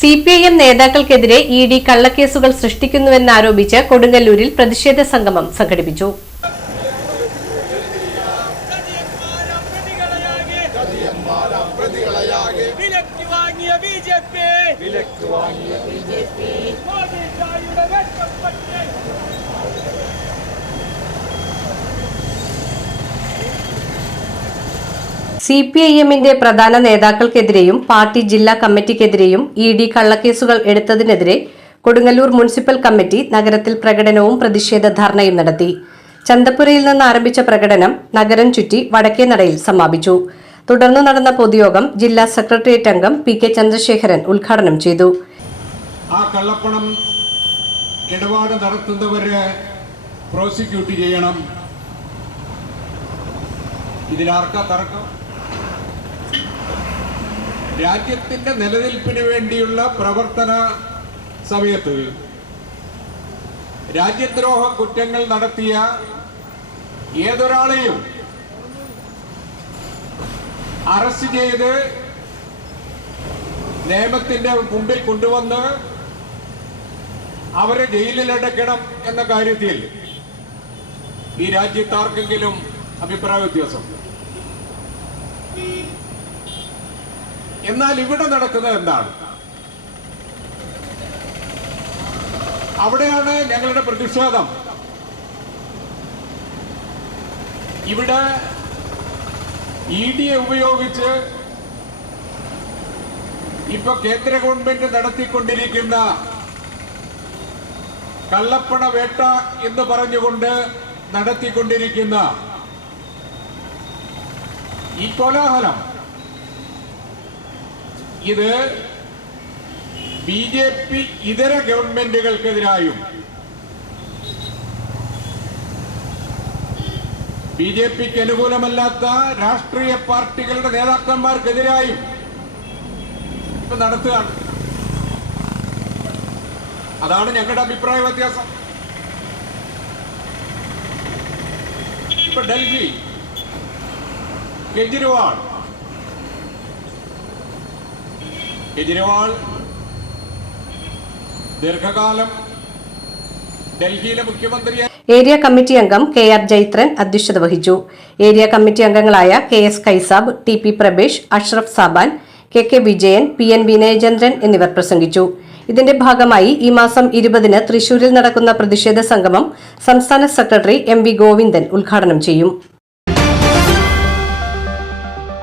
CPIM നേതാക്കൾക്കെതിരെ ED കള്ളക്കേസുകൾ സൃഷ്ടിക്കുന്നുവെന്നാരോപിച്ച് കൊടുങ്ങല്ലൂരിൽ പ്രതിഷേധ സംഗമം സംഘടിപ്പിച്ചു. സിപിഐഎമ്മിന്റെ പ്രധാന നേതാക്കൾക്കെതിരെയും പാർട്ടി ജില്ലാ കമ്മിറ്റിക്കെതിരെയും ഇഡി കള്ളക്കേസുകൾ എടുത്തതിനെതിരെ കൊടുങ്ങല്ലൂർ മുനിസിപ്പൽ കമ്മിറ്റി നഗരത്തിൽ പ്രകടനവും പ്രതിഷേധ ധർണയും നടത്തി. ചന്തപ്പുരയിൽ നിന്ന് ആരംഭിച്ച പ്രകടനം നഗരം ചുറ്റി വടക്കേനടയിൽ സമാപിച്ചു. തുടർന്ന് നടന്ന പൊതുയോഗം ജില്ലാ സെക്രട്ടേറിയറ്റ് അംഗം പി.കെ. ചന്ദ്രശേഖരൻ ഉദ്ഘാടനം ചെയ്തു. ആ കള്ളപ്പണം ഇടപാട് നടത്തുന്നവരെ പ്രോസിക്യൂട്ട് ചെയ്യണം. ഇതിലാർക്കാ തർക്കം? രാജ്യത്തിന്റെ നിലനിൽപ്പിന് വേണ്ടിയുള്ള പ്രവർത്തന സമയത്ത് രാജ്യദ്രോഹ കുറ്റങ്ങൾ നടത്തിയ ഏതൊരാളെയും അറസ്റ്റ് ചെയ്ത് നിയമത്തിന്റെ മുമ്പിൽ കൊണ്ടുവന്ന് അവരെ ജയിലിലടയ്ക്കണം എന്ന കാര്യത്തിൽ ഈ രാജ്യത്ത് ആർക്കെങ്കിലും അഭിപ്രായ വ്യത്യാസം? എന്നാൽ ഇവിടെ നടക്കുന്നത് എന്താണ്? അവിടെയാണ് ഞങ്ങളുടെ പ്രതിഷേധം. ഇവിടെ ഇഡിയെ ഉപയോഗിച്ച് ഇപ്പൊ കേന്ദ്ര ഗവൺമെന്റ് നടത്തിക്കൊണ്ടിരിക്കുന്ന കള്ളപ്പണ വേട്ട എന്ന് പറഞ്ഞുകൊണ്ട് നടത്തിക്കൊണ്ടിരിക്കുന്ന ഈ കോലാഹലം ഇത് ബി.ജെ.പി. ഇതര ഗവൺമെന്റുകൾക്കെതിരായും ബി.ജെ.പിക്ക് അനുകൂലമല്ലാത്ത രാഷ്ട്രീയ പാർട്ടികളുടെ നേതാക്കന്മാർക്കെതിരായും ഇപ്പൊ നടത്തുകയാണ്. അതാണ് ഞങ്ങളുടെ അഭിപ്രായ വ്യത്യാസം. ഇപ്പൊ ഡൽഹി കേജ്രിവാൾ ദീർഘകാലം ഡൽഹിയിലെ മുഖ്യമന്ത്രിയായി. ഏരിയ കമ്മിറ്റി അംഗം കെ.ആർ. ജൈത്രൻ അധ്യക്ഷത വഹിച്ചു. ഏരിയ കമ്മിറ്റി അംഗങ്ങളായ K S. Kaisab, T P. Prabesh, Ashraf Saban, K K. Vijayan, P N. Vinayachandran എന്നിവർ പ്രസംഗിച്ചു. ഇതിന്റെ ഭാഗമായി ഈ മാസം 20-ന് തൃശൂരിൽ നടക്കുന്ന പ്രതിഷേധ സംഗമം സംസ്ഥാന സെക്രട്ടറി എം.വി. ഗോവിന്ദൻ ഉദ്ഘാടനം ചെയ്യും.